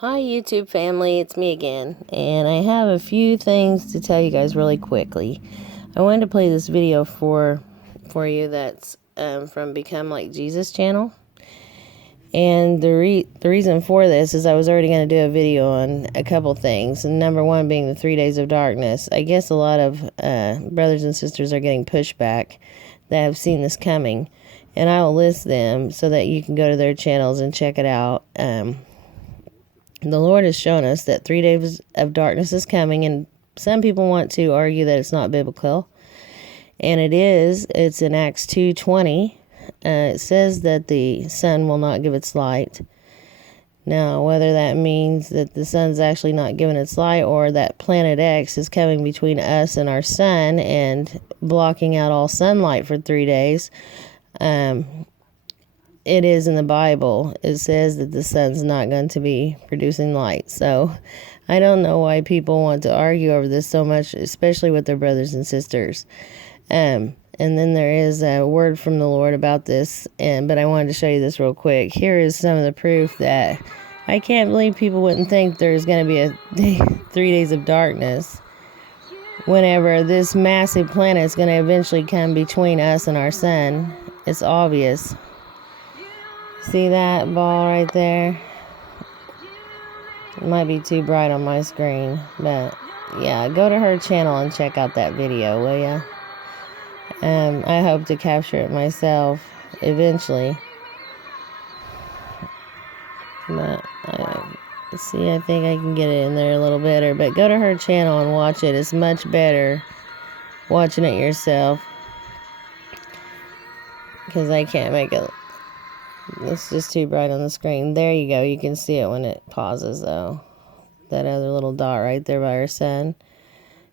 Hi YouTube family, it's me again, and I have a few things to tell you guys really quickly. I wanted to play this video for you that's from Become Like Jesus channel, and the reason for this is I was already going to do a video on a couple things, and number one being the 3 days of darkness. I guess a lot of brothers and sisters are getting pushback that have seen this coming, and I will list them so that you can go to their channels and check it out. The Lord has shown us that 3 days of darkness is coming, and some people want to argue that it's not biblical, and it is. It's in Acts 2:20. It says that the sun will not give its light. Now, whether that means that the sun's actually not giving its light or that Planet X is coming between us and our sun and blocking out all sunlight for 3 days, it is in the Bible. It says that the sun's not going to be producing light. So I don't know why people want to argue over this so much, especially with their brothers and sisters. And then there is a word from the Lord about this, but I wanted to show you this real quick. Here is some of the proof that I can't believe people wouldn't think there's going to be a 3 days of darkness whenever this massive planet is going to eventually come between us and our sun. It's obvious. See that ball right there? It might be too bright on my screen, but yeah, go to her channel and check out that video, will ya? I hope to capture it myself eventually. But see, I think I can get it in there a little better. But go to her channel and watch it. It's much better watching it yourself, because I can't make it. It's just too bright on the screen. There you go. You can see it when it pauses, though. That other little dot right there by her son.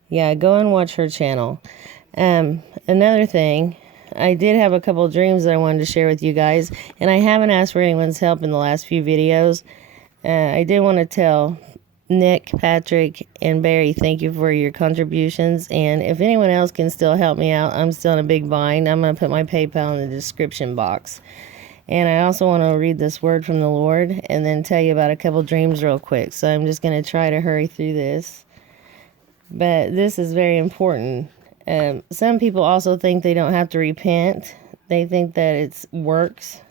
Yeah, go and watch her channel. Another thing, I did have a couple dreams that I wanted to share with you guys, and I haven't asked for anyone's help in the last few videos. I did want to tell Nick, Patrick, and Barry, thank you for your contributions, and if anyone else can still help me out, I'm still in a big bind. I'm going to put my PayPal in the description box. And I also want to read this word from the Lord and then tell you about a couple dreams real quick. So I'm just going to try to hurry through this. But this is very important. Some people also think they don't have to repent. They think that it's works.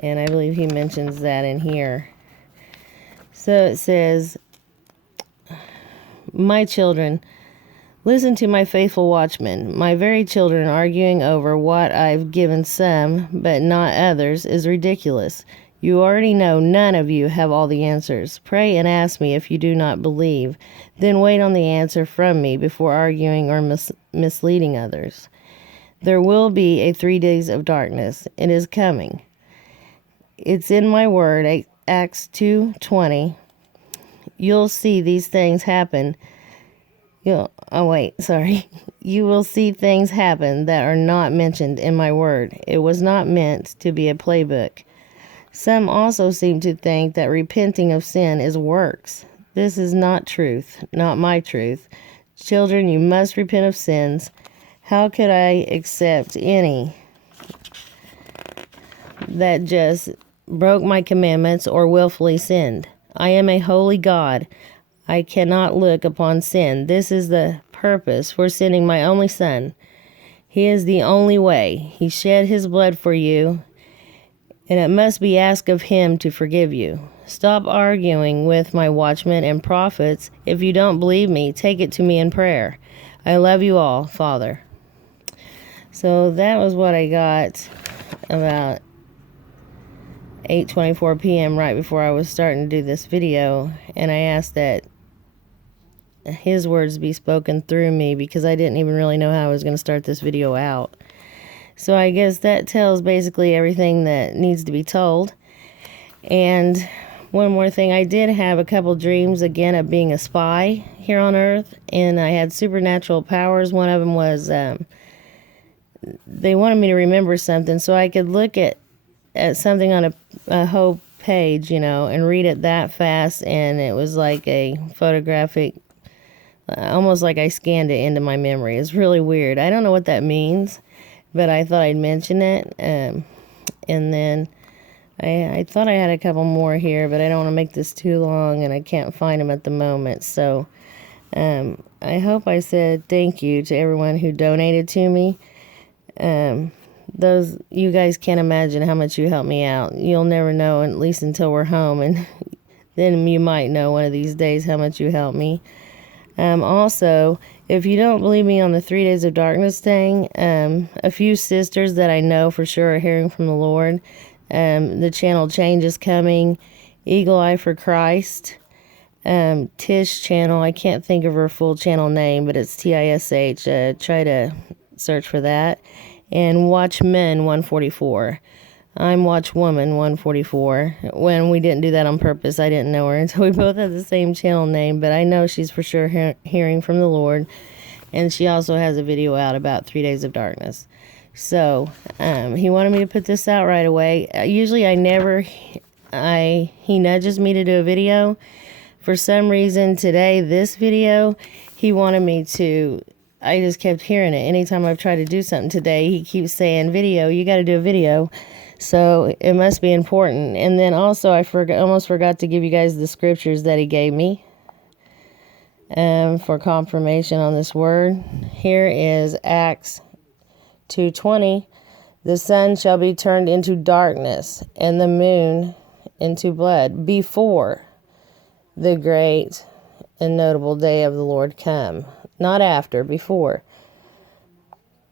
And I believe he mentions that in here. So it says, "My children, listen to my faithful watchmen. My very children arguing over what I've given some, but not others, is ridiculous. You already know none of you have all the answers. Pray and ask me if you do not believe. Then wait on the answer from me before arguing or misleading others. There will be a 3 days of darkness. It is coming. It's in my word, Acts 2:20. You'll see these things happen. You will see things happen that are not mentioned in my word. It was not meant to be a playbook. Some also seem to think that repenting of sin is works. This is not truth, not my truth. Children, you must repent of sins. How could I accept any that just broke my commandments or willfully sinned? I am a holy God. I cannot look upon sin. This is the purpose for sending my only Son. He is the only way. He shed his blood for you, and it must be asked of him to forgive you. Stop arguing with my watchmen and prophets. If you don't believe me, take it to me in prayer. I love you all, Father." So that was what I got about 8:24 p.m. right before I was starting to do this video, and I asked that his words be spoken through me because I didn't even really know how I was going to start this video out. So I guess that tells basically everything that needs to be told. And one more thing, I did have a couple dreams again of being a spy here on Earth, and I had supernatural powers. One of them was they wanted me to remember something so I could look at something on a whole page, and read it that fast, and it was like a photographic, almost like I scanned it into my memory. It's really weird. I don't know what that means, but I thought I'd mention it. And then I thought I had a couple more here, but I don't want to make this too long, and I can't find them at the moment. So I hope I said thank you to everyone who donated to me. Those, you guys can't imagine how much you helped me out. You'll never know, at least until we're home, and then you might know one of these days how much you helped me. Also, if you don't believe me on the 3 Days of Darkness thing, a few sisters that I know for sure are hearing from the Lord. The channel Change is coming. Eagle Eye for Christ. Tish channel, I can't think of her full channel name, but it's TISH. Try to search for that. And Watch Men 144. I'm Watch Woman 144. When we didn't do that on purpose, I didn't know her until we both had the same channel name, but I know she's for sure hearing from the Lord. And she also has a video out about 3 Days of Darkness. So he wanted me to put this out right away. Usually he nudges me to do a video. For some reason today, this video, he wanted me to, I just kept hearing it. Anytime I've tried to do something today, he keeps saying, video, you got to do a video. So it must be important. And then also I almost forgot to give you guys the scriptures that he gave me for confirmation on this word. Here is Acts 2:20. The sun shall be turned into darkness and the moon into blood before the great and notable day of the Lord come. Not after, before.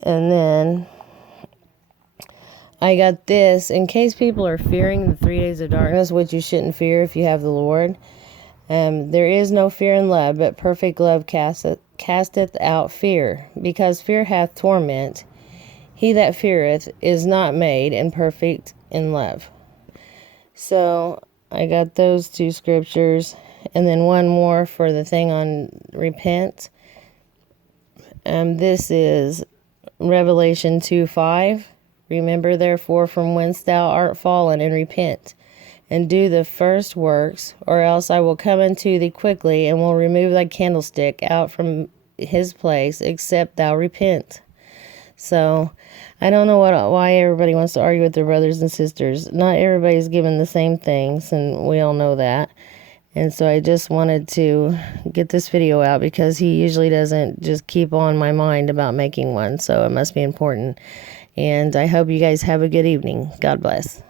And then I got this, in case people are fearing the 3 Days of Darkness, which you shouldn't fear if you have the Lord. There is no fear in love, but perfect love casteth out fear, because fear hath torment. He that feareth is not made perfect in love. So I got those two scriptures, and then one more for the thing on repent. This is Revelation 2:5. Remember therefore from whence thou art fallen, and repent, and do the first works, or else I will come unto thee quickly, and will remove thy candlestick out from his place, except thou repent. So I don't know why everybody wants to argue with their brothers and sisters. Not everybody's given the same things, and we all know that. And so I just wanted to get this video out, because he usually doesn't just keep on my mind about making one, so it must be important. And I hope you guys have a good evening. God bless.